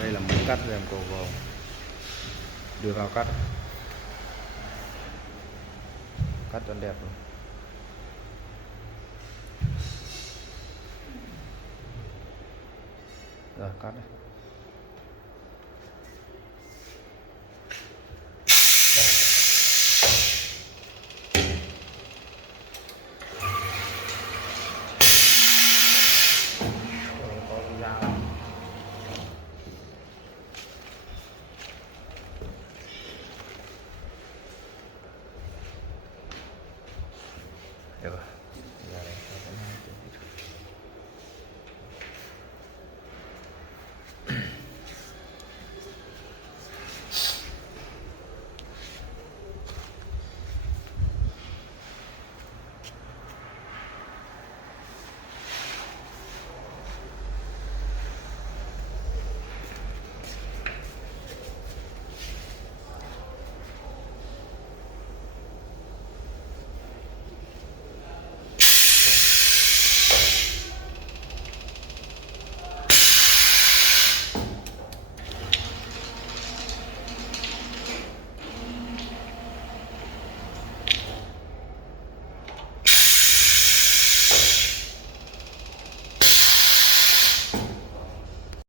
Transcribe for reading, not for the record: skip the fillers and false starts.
Đây là mẫu cắt rèm cầu vồng, đưa vào cắt cho đẹp luôn. Rồi cắt đây.